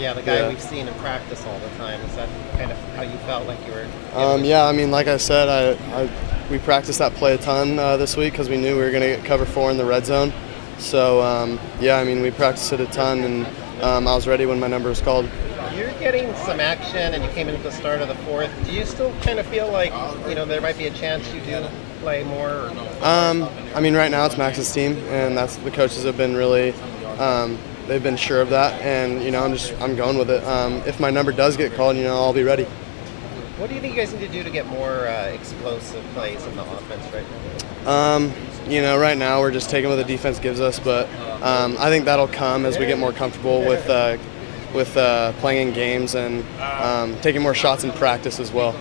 Yeah, the guy we've seen in practice all the time. Is that kind of how you felt like you were? Yeah, I mean, like I said, we practiced that play a ton this week because we knew we were going to get cover 4 in the red zone. So, yeah, I mean, we practiced it a ton, and I was ready when my number was called. You're getting some action, and you came in at the start of the fourth. Do you still kind of feel like, there might be a chance you do play more? Or... I mean, right now it's Max's team, and the coaches have been really, they've been sure of that, and I'm going with it. If my number does get called, I'll be ready. What do you think you guys need to do to get more explosive plays in the offense right now? Right now we're just taking what the defense gives us, but I think that'll come as we get more comfortable with playing in games and taking more shots in practice as well.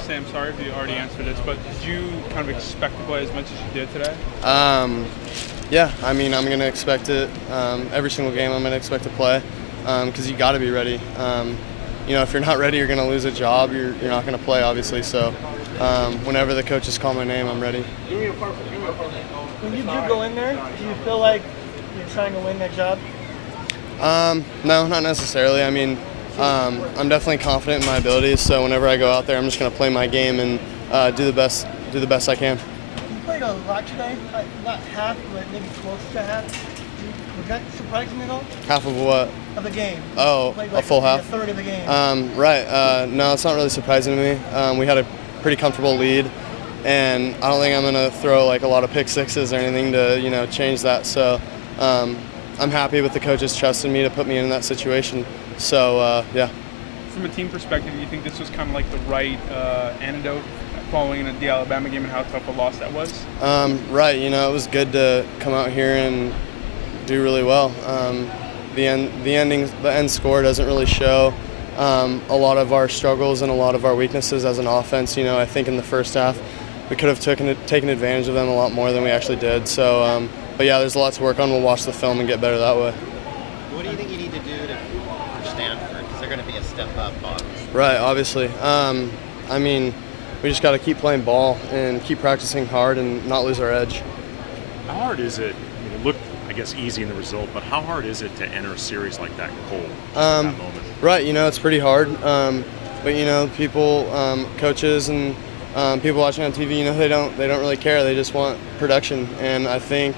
Sam, sorry if you already answered this, but did you kind of expect to play as much as you did today? Yeah, I mean, I'm going to expect it. Every single game I'm going to expect to play because you got to be ready. If you're not ready, you're going to lose a job. You're not going to play, obviously. So whenever the coaches call my name, I'm ready. When you do go in there, do you feel like you're trying to win that job? No, not necessarily. I mean, I'm definitely confident in my abilities. So whenever I go out there, I'm just going to play my game and do the best I can. You played a lot today, not half, but maybe close to half. Was that surprising at all? Half of what? Of the game. Oh, like a full half? A third of the game. Right. No, it's not really surprising to me. We had a pretty comfortable lead, and I don't think I'm going to throw like a lot of pick sixes or anything to change that. So I'm happy with the coaches trusting me to put me in that situation. So yeah. From a team perspective, do you think this was kind of like the right antidote following the Alabama game and how tough a loss that was? Right. It was good to come out here and do really well. The end score doesn't really show a lot of our struggles and a lot of our weaknesses as an offense. I think in the first half we could have taken advantage of them a lot more than we actually did. So, but yeah, there's a lot to work on. We'll watch the film and get better that way. What do you think you need to do for Stanford? Because they're going to be a step up, obviously. Right, obviously. I mean, we just got to keep playing ball and keep practicing hard and not lose our edge. How hard is it? I mean, it looked, I guess, easy in the result, but how hard is it to enter a series like that cold at that moment? Right, it's pretty hard. But people, coaches, and people watching on TV, they don't really care. They just want production. And I think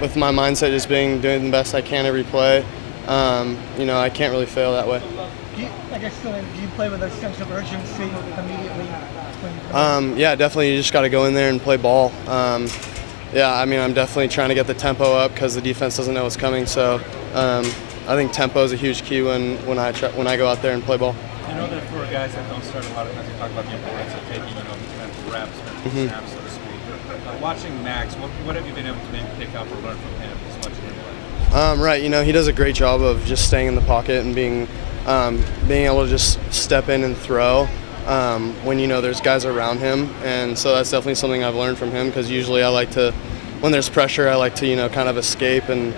with my mindset just doing the best I can every play, I can't really fail that way. Do you play with a sense of urgency immediately? Yeah, definitely. You just got to go in there and play ball. Yeah, I mean, I'm definitely trying to get the tempo up because the defense doesn't know what's coming. So I think tempo is a huge key when I go out there and play ball. You know that for guys that don't start a lot of times, you talk about the importance of taking mental reps, mental snaps, so to speak. Watching Max, what have you been able to maybe pick up or learn from him as much as Right, he does a great job of just staying in the pocket and being able to just step in and throw when there's guys around him, and so that's definitely something I've learned from him because usually when there's pressure, I like to kind of escape and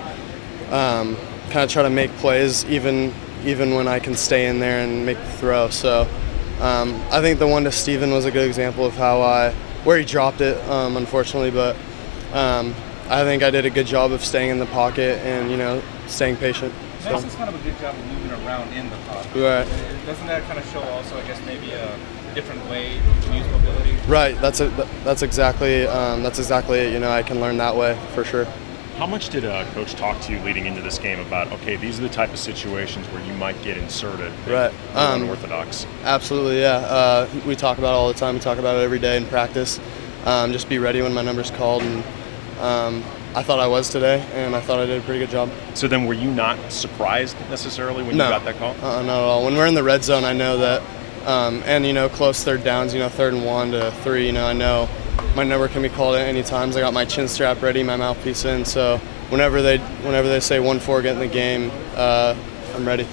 kind of try to make plays even when I can stay in there and make the throw. So I think the one to Steven was a good example of where he dropped it, unfortunately, but I think I did a good job of staying in the pocket and staying patient. Mason's kind of a good job of moving around in the pocket. Right. Doesn't that kind of show also, I guess, maybe a different way to use mobility? Right. That's exactly it. I can learn that way for sure. How much did Coach talk to you leading into this game about, okay, these are the type of situations where you might get inserted? Right. Unorthodox. Absolutely, yeah. We talk about it all the time. We talk about it every day in practice. Just be ready when my number's called. And I thought I was today, and I thought I did a pretty good job. So then were you not surprised necessarily when you got that call? Not at all. When we're in the red zone, I know that, and close third downs, 3rd and 1 to 3, I know my number can be called at any time. I got my chin strap ready, my mouthpiece in, so whenever they say 1-4 get in the game, I'm ready.